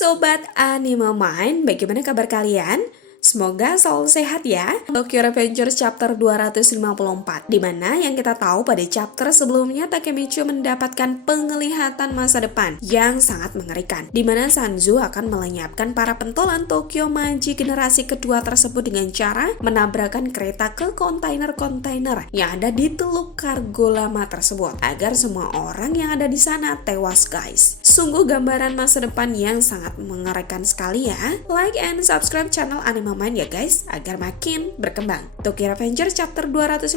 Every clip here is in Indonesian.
Sobat Anime Mind, bagaimana kabar kalian? Semoga selalu sehat ya. Tokyo Revengers chapter 254, dimana yang kita tahu pada chapter sebelumnya Takemichi mendapatkan penglihatan masa depan yang sangat mengerikan, dimana Sanzu akan melenyapkan para pentolan Tokyo Maji generasi kedua tersebut dengan cara menabrakkan kereta ke kontainer-kontainer yang ada di teluk kargo lama tersebut agar semua orang yang ada di sana tewas guys. Sungguh gambaran masa depan yang sangat mengerikan sekali ya. Like and subscribe channel Anime Mind ya guys, agar makin berkembang. Tokyo Revengers chapter 254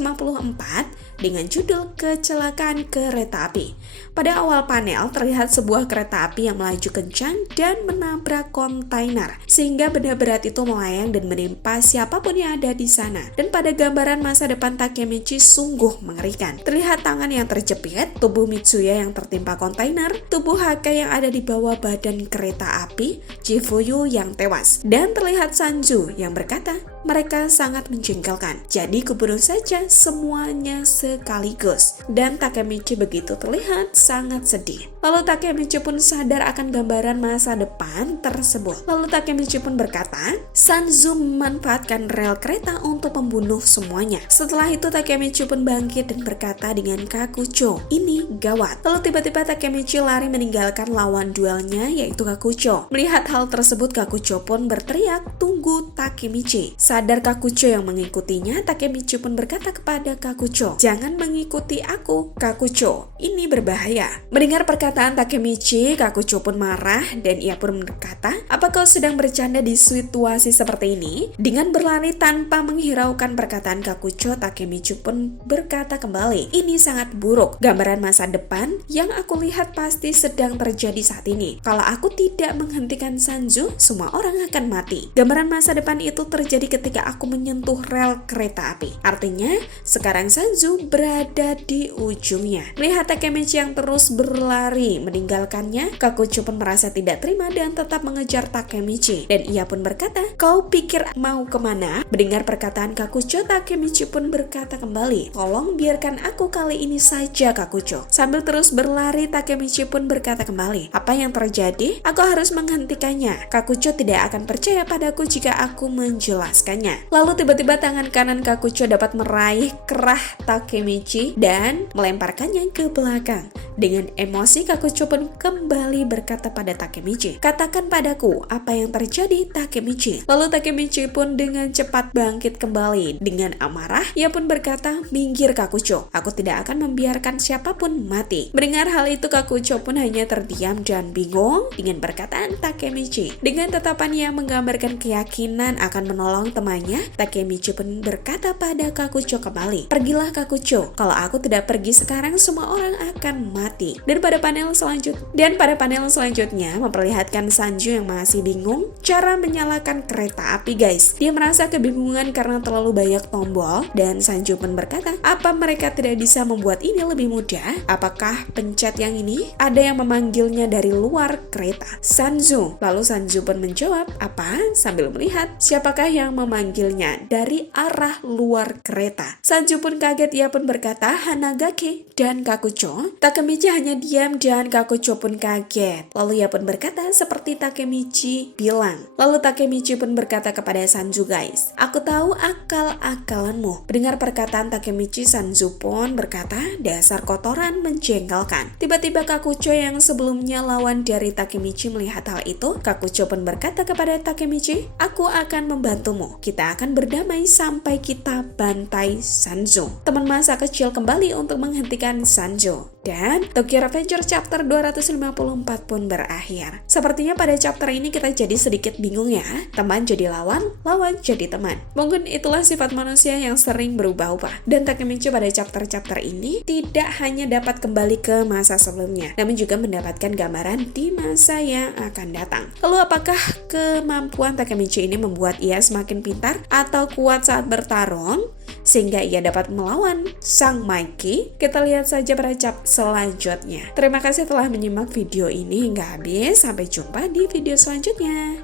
dengan judul Kecelakaan Kereta Api. Pada awal panel terlihat sebuah kereta api yang melaju kencang dan menabrak kontainer sehingga benda berat itu melayang dan menimpa siapapun yang ada di sana. Dan pada gambaran masa depan Takemichi sungguh mengerikan. Terlihat tangan yang terjepit, tubuh Mitsuya yang tertimpa kontainer, tubuh Haka yang ada di bawah badan kereta api, Chifuyu yang tewas, dan terlihat Sanju yang berkata, mereka sangat menjengkelkan. Jadi kubunuh saja semuanya sekaligus. Dan Takemichi begitu terlihat sangat sedih. Lalu Takemichi pun sadar akan gambaran masa depan tersebut. Lalu Takemichi pun berkata, Sanzu memanfaatkan rel kereta untuk membunuh semuanya. Setelah itu Takemichi pun bangkit dan berkata dengan Kakucho, ini gawat. Lalu tiba-tiba Takemichi lari meninggalkan lawan duelnya yaitu Kakucho. Melihat hal tersebut Kakucho pun berteriak, tunggu Takemichi. Sadar Kakucho yang mengikutinya, Takemichi pun berkata kepada Kakucho, jangan mengikuti aku, Kakucho, ini berbahaya. Mendengar perkataan Takemichi, Kakucho pun marah dan ia pun berkata, apa kau sedang bercanda di situasi seperti ini? Dengan berlari tanpa menghiraukan perkataan Kakucho, Takemichi pun berkata kembali, ini sangat buruk. Gambaran masa depan yang aku lihat pasti sedang terjadi saat ini. Kalau aku tidak menghentikan Sanzu, semua orang akan mati. Gambaran masa depan itu terjadi ketika aku menyentuh rel kereta api. Artinya, sekarang Sanzu berada di ujungnya. Melihat Takemichi yang terus berlari meninggalkannya, Kakucho pun merasa tidak terima dan tetap mengejar Takemichi. Dan ia pun berkata, kau pikir mau kemana? Mendengar perkataan Kakucho, Takemichi pun berkata kembali, tolong biarkan aku kali ini saja Kakucho. Sambil terus berlari, Takemichi pun berkata kembali, apa yang terjadi? Aku harus menghentikannya. Kakucho tidak akan percaya padaku jika aku menjelaskannya. Lalu tiba-tiba tangan kanan Kakucho dapat meraih kerah Takemichi dan melemparkannya ke belakang. Dengan emosi Kakucho pun kembali berkata pada Takemichi, katakan padaku apa yang terjadi Takemichi. Lalu Takemichi pun dengan cepat bangkit kembali. Dengan amarah ia pun berkata, minggir Kakucho, aku tidak akan membiarkan siapapun mati. Mendengar hal itu Kakucho pun hanya terdiam dan bingung dengan perkataan Takemichi. Dengan tatapan yang menggambarkan keyakinan akan menolong temannya, Takemichi pun berkata pada Kakucho kembali, pergilah Kakucho, kalau aku tidak pergi sekarang semua orang akan mati. Dan pada panel selanjutnya memperlihatkan Sanju yang masih bingung cara menyalakan kereta api guys. Dia merasa kebingungan karena terlalu banyak tombol dan Sanju pun berkata, apa mereka tidak bisa membuat ini lebih mudah? Apakah pencet yang ini? Ada yang memanggilnya dari luar kereta. Sanju. Lalu Sanju pun menjawab, apa? Sambil melihat siapakah yang memanggilnya dari arah luar kereta. Sanju pun kaget, ia pun berkata, Hanagaki dan Kakucho. Takemichi hanya diam dan Kakucho pun kaget. Lalu ia pun berkata seperti Takemichi bilang. Lalu Takemichi pun berkata kepada Sanju, guys, aku tahu akal-akalanmu. Mendengar perkataan Takemichi, Sanju pun berkata, dasar kotoran menjengkelkan. Tiba-tiba Kakucho yang sebelumnya lawan dari Takemichi melihat hal itu. Kakucho pun berkata kepada Takemichi, aku akan membantumu. Kita akan berdamai sampai kita bantai Sanju. Teman masa kecil kembali untuk menghentikan Sanju. Dan Tokyo Revengers chapter 254 pun berakhir. Sepertinya pada chapter ini kita jadi sedikit bingung ya. Teman jadi lawan, lawan jadi teman. Mungkin itulah sifat manusia yang sering berubah-ubah. Dan Takemichi pada chapter-chapter ini tidak hanya dapat kembali ke masa sebelumnya, namun juga mendapatkan gambaran di masa yang akan datang. Lalu apakah kemampuan Takemichi ini membuat ia semakin pintar atau kuat saat bertarung sehingga ia dapat melawan sang Mikey? Kita lihat saja pada chapter selanjutnya. Terima kasih telah menyimak video ini hingga habis. Sampai jumpa di video selanjutnya.